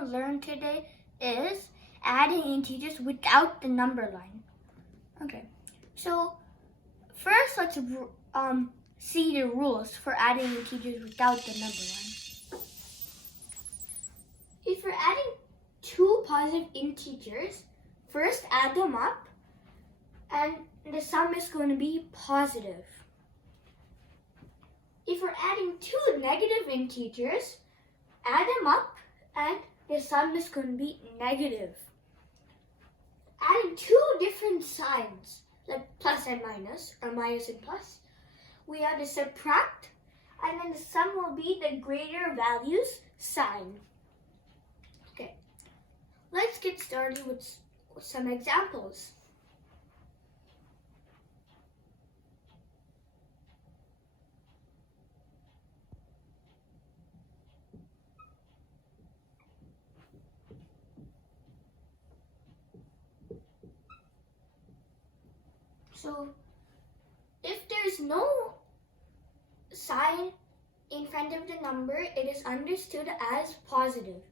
to learn today is adding integers without the number line. Okay, so first let's see the rules for adding integers without the number line. If you're adding two positive integers, first add them up and the sum is going to be positive. If we're adding two negative integers, add them up and the sum is going to be negative. Adding two different signs, like plus and minus, or minus and plus, we have to subtract, and then the sum will be the greater values sign. Okay, let's get started with some examples. So, if there's no sign in front of the number, it is understood as positive.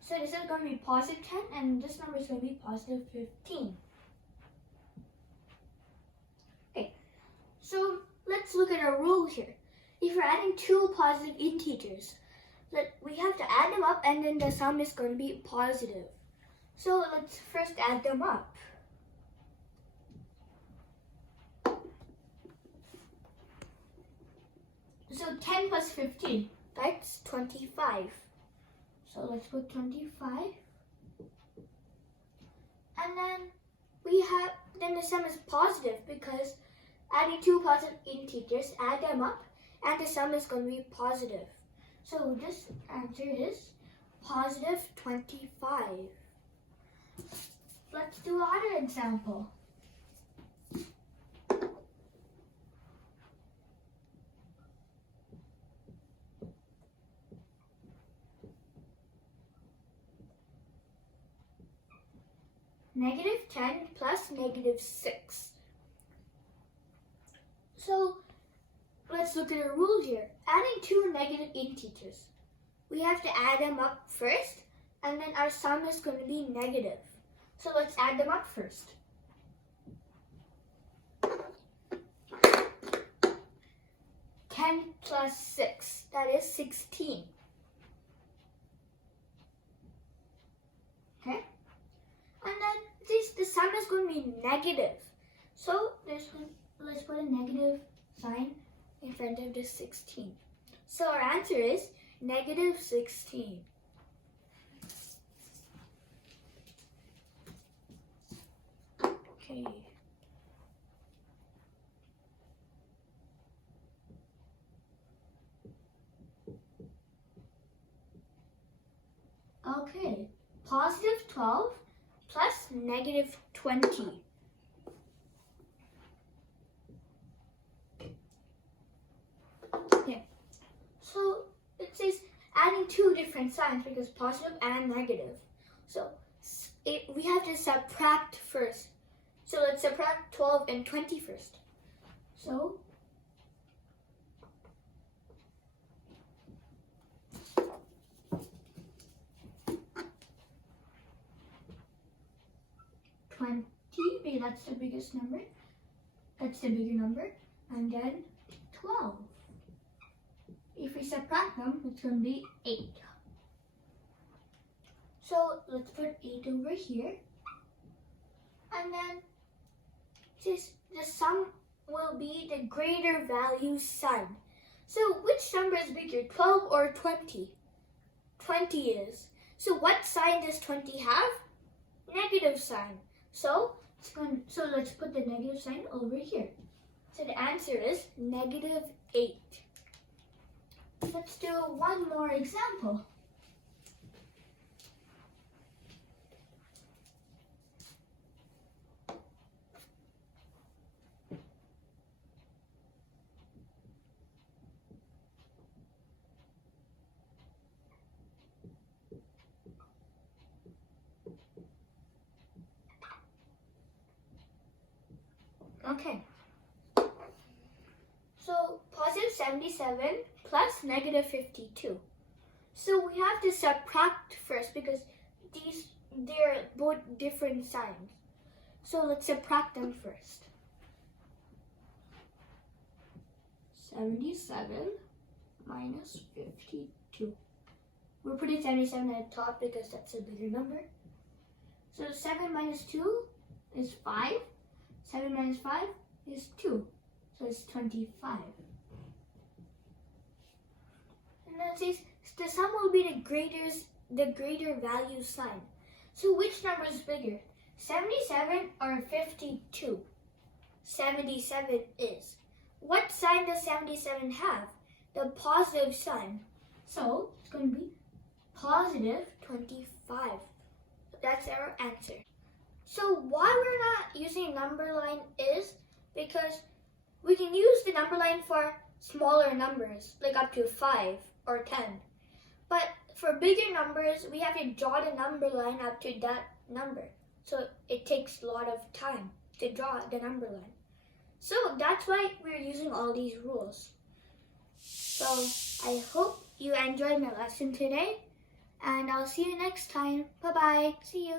So this is going to be positive 10 and this number is going to be positive 15. Okay, so let's look at our rule here. If we're adding two positive integers, we have to add them up and then the sum is going to be positive. So let's first add them up. So 10 plus 15, that's 25. So let's put 25. And then the sum is positive because adding two positive integers, add them up, and the sum is going to be positive. So this answer is positive 25. Let's do another example. Negative 10 plus negative 6. So let's look at a rule here. Adding two negative integers, we have to add them up first and then our sum is going to be negative. So let's add them up first. Ten plus 6, that is 16. Okay? And then the sum is going to be negative. So let's put a negative sign in front of the 16. So our answer is negative 16. Okay. Okay. Positive 12 plus negative 20. Okay, so it says adding two different signs because positive and negative. So we have to subtract first. So let's subtract 12 and 20 first. So that's the biggest number. That's the bigger number. And then 12. If we subtract them, it's going to be 8. So let's put 8 over here. And then it says the sum will be the greater value sign. So which number is bigger, 12 or 20? 20 is. So what sign does 20 have? Negative sign. So let's put the negative sign over here. So the answer is negative 8. Let's do one more example. Okay. So positive 77 plus negative 52. So we have to subtract first because they're both different signs. So let's subtract them first. 77 minus 52. We're putting 77 at the top because that's a bigger number. So 7 minus 2 is 5. 7 minus 5 is 2. So it's 25. And then it says the sum will be the greater value sign. So which number is bigger? 77 or 52? 77 is. What sign does 77 have? The positive sign. So it's going to be positive 25. That's our answer. So why we're not using number line is because we can use the number line for smaller numbers, like up to 5 or 10. But for bigger numbers, we have to draw the number line up to that number. So it takes a lot of time to draw the number line. So that's why we're using all these rules. So I hope you enjoyed my lesson today, and I'll see you next time. Bye-bye. See you.